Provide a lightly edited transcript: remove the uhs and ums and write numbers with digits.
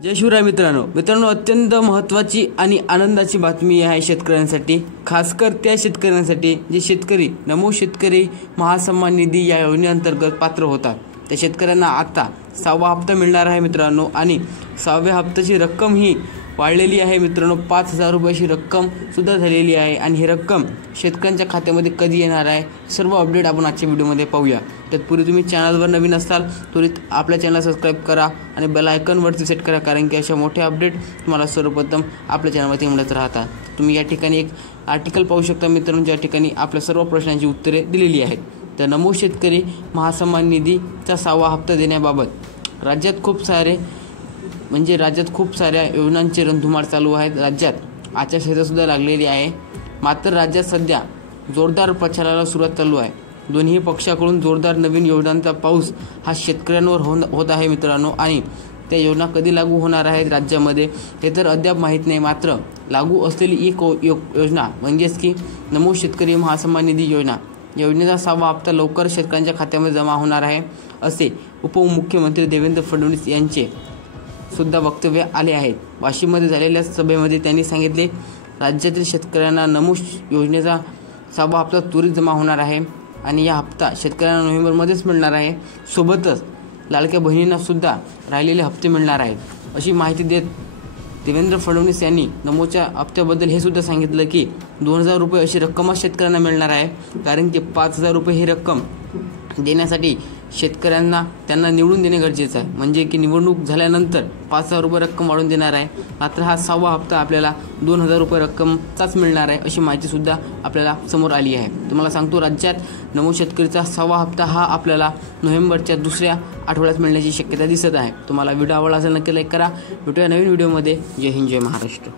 जय शिवराय मित्रांनो अत्यंत महत्त्वाची आणि आनंदाची बातमी आहे शेतकऱ्यांसाठी, खासकर त्या शेतकऱ्यांसाठी जे शेतकरी नमो शेतकरी महासन्मान निधी या योजनेअंतर्गत पात्र होतात। त्या शेतकऱ्यांना आता 6वा हप्ता मिळणार आहे मित्रांनो, आणि 6व्या हप्त्याची रक्कम ही वाढलेली आहे मित्रांनो। 5,000 रुपयाची रक्कम सुद्धा झालेली आहे, आणि ही रक्कम शेतकऱ्यांच्या खात्यामध्ये कधी येणार आहे सर्व अपडेट आपण आजच्या व्हिडिओमध्ये पाहूया। तत्पूर्वी तुम्ही चॅनलवर नवीन असाल त्वरित आपल्या चॅनलला सबस्क्राइब करा आणि बेल आयकॉनवरती सेट करा, कारण की अशा मोठे अपडेट तुम्हाला सर्वप्रथम आपल्या चॅनलवरती मिळत राहतात। तुम्ही या ठिकाणी एक आर्टिकल पाहू शकता मित्रांनो, ज्या ठिकाणी आपल्या सर्व प्रश्नांची उत्तरे दिलेली आहेत। तर नमो शेतकरी महासन्मान निधीचा 6वा हप्ता देण्याबाबत राज्यात खूप साऱ्या योजनांची रणधुमाळ चालू आहे। राज्यात आचारसंहिता सुद्धा लागलेली आहे, मात्र राज्यात सध्या जोरदार प्रचाराला सुरुवात चालू आहे। दोन्ही पक्षाकडून जोरदार नवीन योजनांचा पाऊस हा शेतकऱ्यांवर होत आहे मित्रांनो, आणि त्या योजना कधी लागू होणार आहेत राज्यामध्ये हे तर अद्याप माहीत नाही। मात्र लागू असलेली एक योजना म्हणजेच की नमो शेतकरी महासन्मान निधी योजना, योजनेचा 6वा हप्ता लवकर शेतकऱ्यांच्या खात्यामध्ये जमा होणार आहे, असे उपमुख्यमंत्री देवेंद्र फडणवीस यांचे सुद्धा वक्तव्य आले आहे। वाशिममध्ये झालेल्या सभेमध्ये त्यांनी सांगितले, राज्यातील शेतकऱ्यांना नमो योजनेचा 6वा हप्ता त्वरित जमा होणार आहे, आणि या हप्ता शेतकऱ्यांना नोव्हेंबरमध्येच मिळणार आहे। सोबतच लाडक्या बहिणींना सुद्धा राहिलेले हप्ते मिळणार आहेत, अशी माहिती देत देवेंद्र फडणवीस यांनी नमोच्या हप्त्याबद्दल हे सुद्धा सांगितलं की 2,000 रुपये अशी रक्कमच शेतकऱ्यांना मिळणार आहे, कारण की 5,000 रुपये ही रक्कम देण्यासाठी शेतकऱ्यांना त्यांना निवडून देणे गरजेचं आहे। म्हणजे की निवडणूक झाल्यानंतर 5,000 रुपये रक्कम वाढून देणार आहे, मात्र हा 6वा हप्ता आपल्याला 2,000 रुपये रक्कमचाच मिळणार आहे, अशी माहिती सुद्धा आपल्याला समोर आली आहे। तुम्हाला सांगतो, राज्यात नमो शेतकरीचा 6वा हप्ता हा आपल्याला नोव्हेंबरच्या दुसऱ्या आठवड्यात मिळण्याची शक्यता दिसत आहे। तुम्हाला व्हिडिओ आवडला असेल नक्की लाईक करा। भेटूया नवीन व्हिडिओमध्ये। जय हिंद, जय महाराष्ट्र।